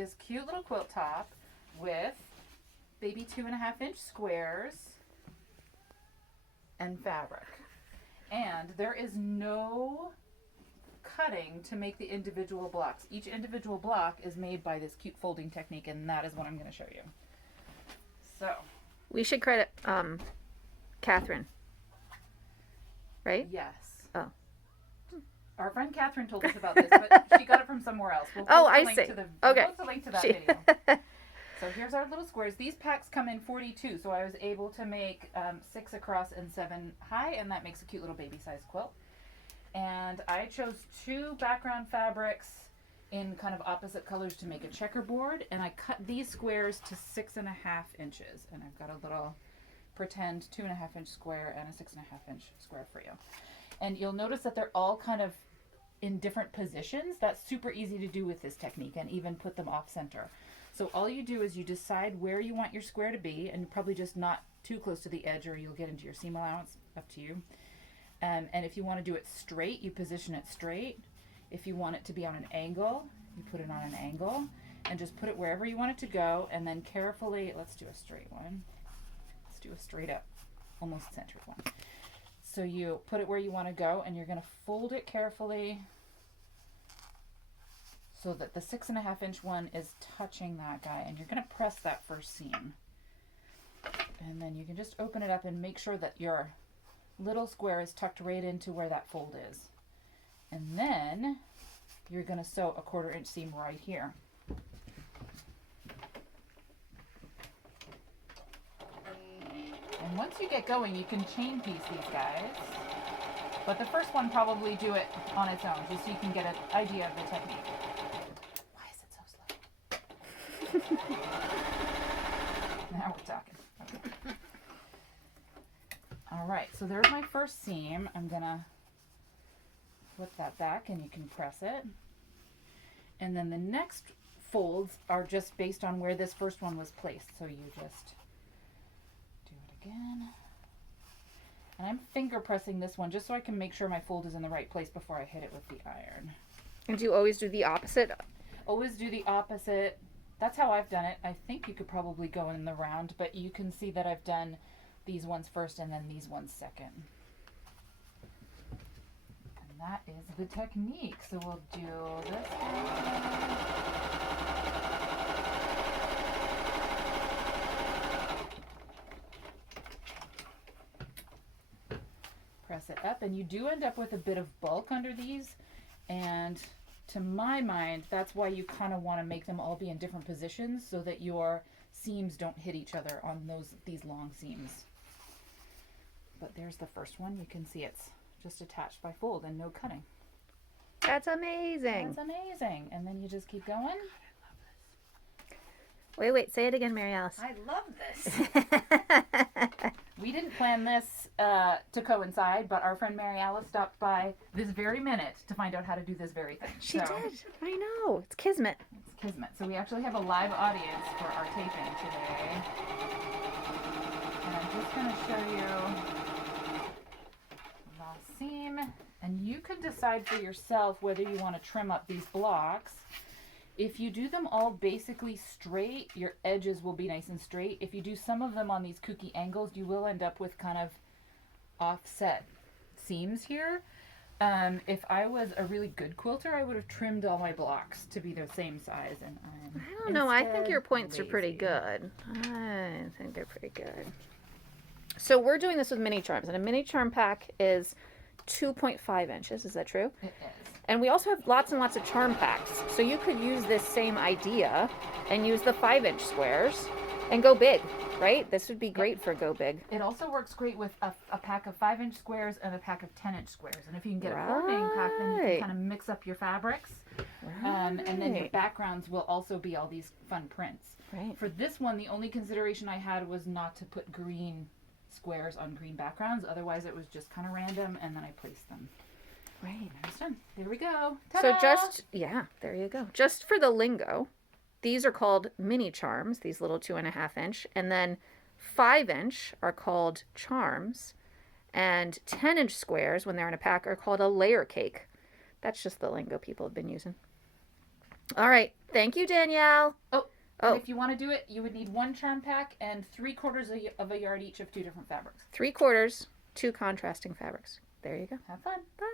this cute little quilt top with baby 2.5-inch squares and fabric. And there is no cutting to make the individual blocks. Each individual block is made by this cute folding technique, and that is what I'm going to show you. So we should credit Catherine, right? yes. Oh. Our friend Catherine told us about this, but she got it from somewhere else. We'll post I see. We'll post a link to that video. So here's our little squares. These packs come in 42, so I was able to make 6 across and 7 high, and that makes a cute little baby-sized quilt. And I chose 2 background fabrics in kind of opposite colors to make a checkerboard, and I cut these squares to 6.5 inches. And I've got a little pretend 2.5-inch square and a 6.5-inch square for you. And you'll notice that they're all kind of in different positions. That's super easy to do with this technique, and even put them off center. So all you do is you decide where you want your square to be, and probably just not too close to the edge or you'll get into your seam allowance, up to you. And if you want to do it straight, you position it straight. If you want it to be on an angle, you put it on an angle, and just put it wherever you want it to go, and then carefully, let's do a straight one. Let's do a straight up, almost centered one. So you put it where you want to go, and you're going to fold it carefully so that the 6.5-inch one is touching that guy, and you're going to press that first seam. And then you can just open it up and make sure that your little square is tucked right into where that fold is. And then you're going to sew a 1/4-inch seam right here. And once you get going, you can chain piece these guys. But the first one, probably do it on its own, just so you can get an idea of the technique. Why is it so slow? Now we're talking. Okay. All right, so there's my first seam. I'm going to flip that back, and you can press it. And then the next folds are just based on where this first one was placed. So you just do it again. And I'm finger pressing this one just so I can make sure my fold is in the right place before I hit it with the iron. And do you always do the opposite? Always do the opposite. That's how I've done it. I think you could probably go in the round, but you can see that I've done these ones first and then these ones second. And that is the technique. So we'll do this one. Press it up, and you do end up with a bit of bulk under these, and to my mind, that's why you kind of want to make them all be in different positions so that your seams don't hit each other on these long seams. But there's the first one. You can see it's just attached by fold and no cutting. That's amazing. That's amazing. And then you just keep going. Wait, say it again, Mary Alice. I love this. We didn't plan this to coincide, but our friend Mary Alice stopped by this very minute to find out how to do this very thing. She did. I know. It's kismet. It's kismet. So we actually have a live audience for our taping today. And I'm just going to show you the seam. And you can decide for yourself whether you want to trim up these blocks. If you do them all basically straight, your edges will be nice and straight. If you do some of them on these kooky angles, you will end up with kind of offset seams here. If I was a really good quilter, I would have trimmed all my blocks to be the same size. And I don't know. I think your points are pretty good. I think they're pretty good. So we're doing this with mini charms, and a mini charm pack is 2.5 inches. Is that true? It is. And we also have lots and lots of charm packs. So you could use this same idea and use the 5-inch squares and go big, right? This would be great for go big. It also works great with a pack of 5-inch squares and a pack of 10-inch squares. And if you can get a 4-main pack, then you can kind of mix up your fabrics. And then your backgrounds will also be all these fun prints. Right. For this one, the only consideration I had was not to put green squares on green backgrounds. Otherwise, it was just kind of random, and then I placed them. Right. Almost done. There we go. Ta-da! Ta-da! So just, yeah, there you go. Just for the lingo, these are called mini charms, these little 2.5-inch, and then 5-inch are called charms, and 10-inch squares, when they're in a pack, are called a layer cake. That's just the lingo people have been using. All right. Thank you, Danielle. Oh, Oh. and if you want to do it, you would need 1 charm pack and 3/4 of a yard each of 2 different fabrics. 3/4, 2 contrasting fabrics. There you go. Have fun. Bye.